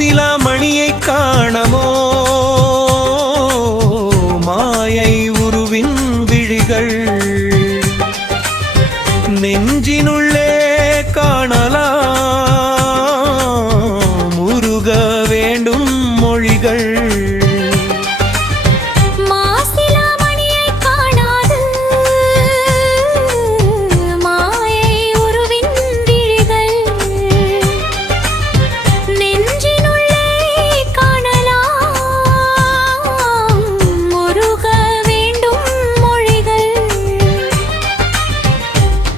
மாசிலாமணியை காணமோ மாயை உருவின் விழிகள் நெஞ்சினுள்ளே காணலாம் உருக வேண்டும் மொழிகள்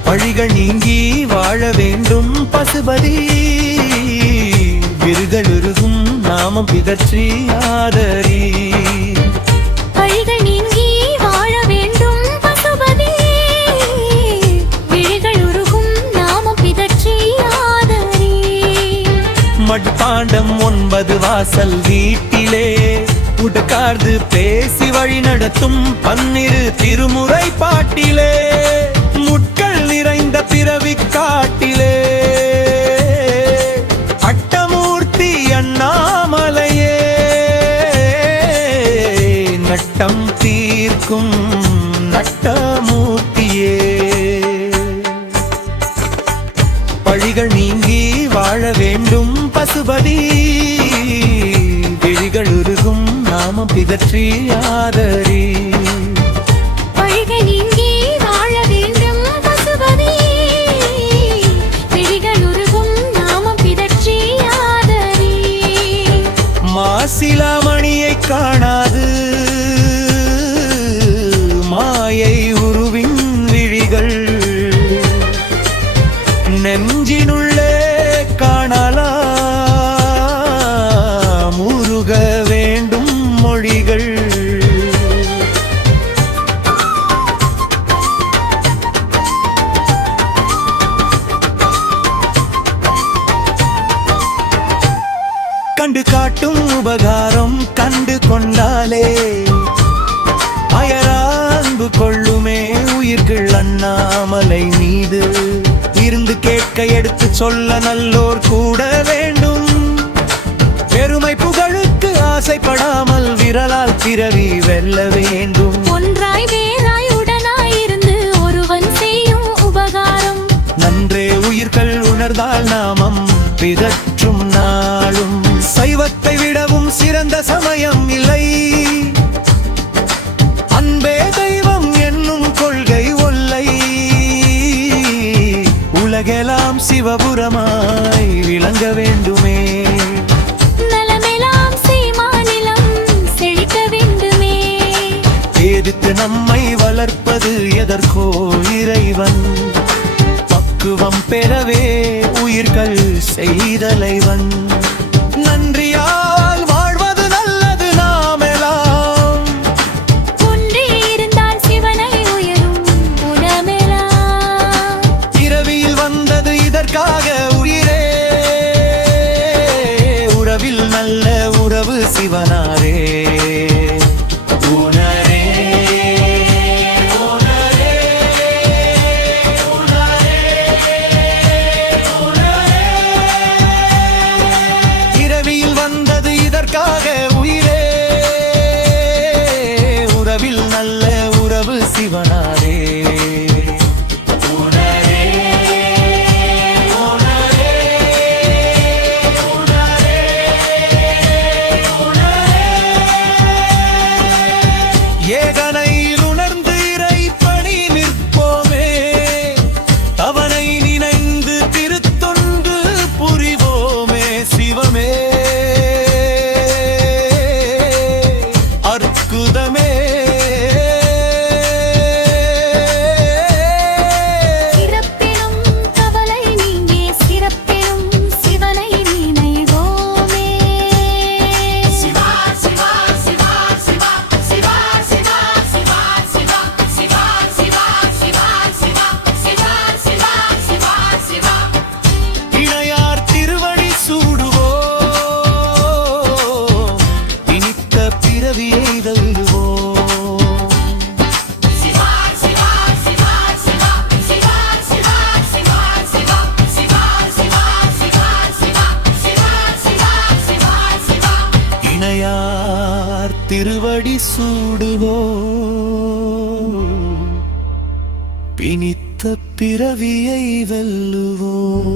பழிகள் நீங்கி வாழ வேண்டும் பசுபதி விருகளுருகும் நாமம் பிதற்றி ஆதரி பழிகள் நீங்கி வாழ வேண்டும் பசுபதி விருகளுருகும் நாமம் பிதற்றி ஆதரி மட்பாண்டம் 9 வாசல் வீட்டிலே உட்கார்ந்து பேசி வழி நடத்தும் 12 திருமுறை பாட்டிலே முட்கள் நிறைந்த பிறவி காட்டிலே அட்டமூர்த்தி அண்ணாமலையே நட்டம் தீர்க்கும் நட்டமூர்த்தியே பழிகள் நீங்கி வாழ வேண்டும் பசுபதி விழிகள் உருகும் நாமம் பிதற்றி ஆதரி பழிகள் நீங்கி வாழ வேண்டும் பசுபதி விழிகள் உருகும் நாமம் பிதற்றி ஆதரி மாசிலாமணியை காணாது மாயை உருவின் விழிகள் நெஞ்சினுள்ளே காணலாம் உருக வேண்டும் மொழிகள் கண்டு காட்டும் உபகாரம் கண்டு கொண்டாலே அயரான்பு கொள்ளுமே உயிர்கள் அண்ணாமலை மீது இருந்து கேட்க எடுத்து சொல்ல நல்லோர் கூட வேண்டும் பெருமை புகழுக்கு ஆசைப்படாமல் விரலால் பிறவி வெல்ல வேண்டும் ஒன்றாய் வேறாய் உடனாய் இருந்து ஒருவன் செய்யும் உபகாரம் நன்றே உயிர்கள் உணர்ந்தால் நாமம் பிதற்றும் நாளும் சைவத்தை விடவும் சிறந்த சமயம் இல்லை அன்பே தெய்வம் என்னும் கொள்கை ஒல்லை உலகெல்லாம் சிவபுரமாய் விளங்க வேண்டுமே நலமெல்லாம் மாநிலம் செழிக்க வேண்டுமே ஏதித்து நம்மை வளர்ப்பது எதற்கோ இறைவன் பக்குவம் பெறவே உயிர்கள் செய்தலைவன் நன்றியால் வாழ்வது நல்லது நாமெல்லாம் ஒன்றே இருந்தால் சிவனை உயரும் உலமெல்லாம் இரவியில் வந்தது இதற்காக உயிரே உறவில் நல்ல உறவு சிவனாரே நல்ல உறவு சிவனாரே ஏகனையில் உணர்ந்து இறை பணி நிற்போமே அவனை நினைந்து திருத்தொன்று புரிவோமே சிவமே அற்புதமே திருவடி சூடுவோம் பிணித்த பிறவியை வெல்லுவோம்